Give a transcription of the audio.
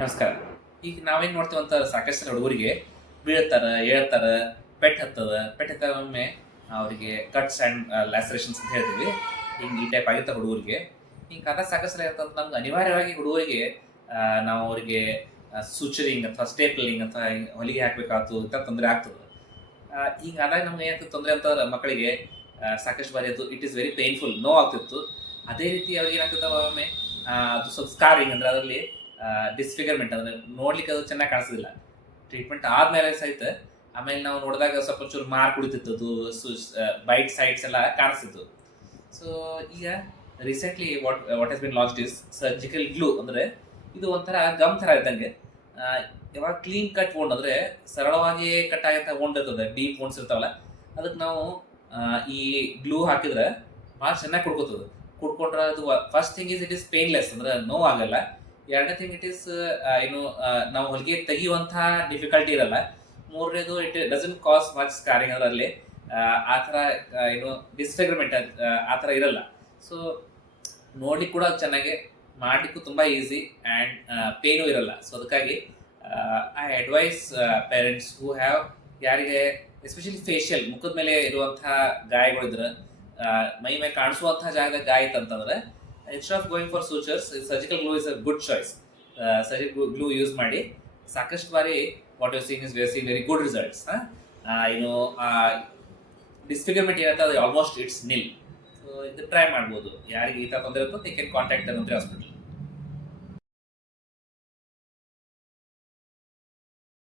ನಮಸ್ಕಾರ. ಈಗ ನಾವೇನ್ ನೋಡ್ತೀವಿ ಅಂತ ಸಾಕಷ್ಟು ಜನ ಹುಡುಗರಿಗೆ ಬೀಳ್ತಾರ, ಏಳ್ತಾರ, ಪೆಟ್ ಹತ್ತಾಗ ಒಮ್ಮೆ ಅವರಿಗೆ ಕಟ್ಸ್ ಆ್ಯಂಡ್ ಲ್ಯಾಸರೇಷನ್ಸ್ ಅಂತ ಹೇಳ್ತೀವಿ. ಹಿಂಗೆ ಈ ಟೈಪ್ ಆಗಿರ್ತಾವೆ ಹುಡುಗರಿಗೆ. ಹಿಂಗೆ ಆದಾಗ ಸಾಕಷ್ಟು ಸಲ ಇರ್ತಂತ ನಮ್ಗೆ ಅನಿವಾರ್ಯವಾಗಿ ಹುಡುಗರಿಗೆ ನಾವು ಅವರಿಗೆ ಸೂಚರಿಂಗ್ ಅಥವಾ ಸ್ಟೇಪ್ಲಿಂಗ್ ಅಥವಾ ಹೊಲಿಗೆ ಹಾಕಬೇಕಾಯ್ತು ಅಂತ ತೊಂದರೆ ಆಗ್ತದೆ. ಹಿಂಗೆ ಆದಾಗ ನಮ್ಗೆ ಏನಾಗ್ತದೆ ತೊಂದರೆ ಅಂತಂದ್ರೆ ಮಕ್ಕಳಿಗೆ ಸಾಕಷ್ಟು ಬಾರಿ ಅದು ಇಟ್ ಈಸ್ ವೆರಿ ಪೇನ್ಫುಲ್, ನೋವು ಆಗ್ತಿತ್ತು. ಅದೇ ರೀತಿ ಅವ್ರಿಗೆ ಏನಾಗ್ತದೆ ಒಮ್ಮೆ ಅದು ಸ್ವಲ್ಪ ಸ್ಕಾರಿಂಗ್ ಅಂದರೆ ಅದರಲ್ಲಿ ಡಿಸ್ಫಿಗರ್ಮೆಂಟ್ ಅಂದರೆ ನೋಡ್ಲಿಕ್ಕೆ ಅದು ಚೆನ್ನಾಗಿ ಕಾಣಿಸೋದಿಲ್ಲ. ಟ್ರೀಟ್ಮೆಂಟ್ ಆದಮೇಲೆ ಸಹಿತ ಆಮೇಲೆ ನಾವು ನೋಡಿದಾಗ ಸ್ವಲ್ಪ ಚೂರು ಮಾರ್ಕ್ ಉಳಿತಿತ್ತು, ಅದು ಬೈಟ್ ಸೈಡ್ಸ್ ಎಲ್ಲ ಕಾಣಿಸ್ತಿತ್ತು. ಸೊ ಈಗ recently what has been launched is surgical glue. ಅಂದರೆ ಇದು ಒಂಥರ ಗಮ್ ಥರ ಇದ್ದಂಗೆ. ಯಾವಾಗ ಕ್ಲೀನ್ ಕಟ್ ವೋಂಡ್ ಅಂದರೆ ಸರಳವಾಗಿ ಕಟ್ ಆಗಂತ ವೋಂಡ್ ಇರ್ತದೆ, ಡೀಪ್ ವೋಂಡ್ಸ್ ಇರ್ತಾವಲ್ಲ, ಅದಕ್ಕೆ ನಾವು ಈ ಗ್ಲೂ ಹಾಕಿದ್ರೆ ಭಾಳ ಚೆನ್ನಾಗಿ ಕುಡ್ಕೊಂಡ್ರೆ ಅದು first thing is it is painless, ಅಂದರೆ ನೋವಾಗಲ್ಲ. ಎರಡನೇ ಥಿಂಗ್ ಇಟ್ ಈಸ್ ಏನು ನಾವು ಹೊಲಿಗೆ ತೆಗಿಯುವಂತಹ ಡಿಫಿಕಲ್ಟಿ ಇರಲ್ಲ. ಮೂರನೇದು it doesn't cause much scarring, ಅದರಲ್ಲಿ ಆ ಥರ ಏನು ಡಿಸ್ಫಿಗರ್ಮೆಂಟ್ ಆ ಥರ ಇರಲ್ಲ. ಸೊ ನೋಡ್ಲಿಕ್ಕೆ ಕೂಡ ಚೆನ್ನಾಗಿ, ಮಾಡಲಿಕ್ಕೂ ತುಂಬ ಈಸಿ ಆ್ಯಂಡ್ ಪೇನು ಇರಲ್ಲ. ಸೊ ಅದಕ್ಕಾಗಿ I advise parents who have, ಯಾರಿಗೆ ಎಸ್ಪೆಷಲಿ ಫೇಶಿಯಲ್ ಮುಖದ ಮೇಲೆ ಇರುವಂತಹ ಗಾಯಗಳಿದ್ರೆ, ಮೈ ಮೇಲೆ ಕಾಣಿಸುವಂತಹ ಜಾಗದಾಗ ಗಾಯ ಇತ್ತಂತಂದ್ರೆ, instead of going for sutures, surgical glue is a good choice. Surgical glue use ಮಾಡಿ ಸಾಕಷ್ಟು ಬಾರಿ what you seen is very good results. ಏನು ಡಿಸ್ಫಿಗರ್ಮೆಂಟ್ ಏನಾಗ್ತದೆ ಆಲ್ಮೋಸ್ಟ್ ಇಟ್ಸ್ ನಿಲ್. ಸೊ ಇದು ಟ್ರೈ ಮಾಡ್ಬೋದು. ಯಾರಿಗೆ ಈ ಥರ ತೊಂದರೆ ಇರ್ತದೆ they can contact Dhanvantari hospital.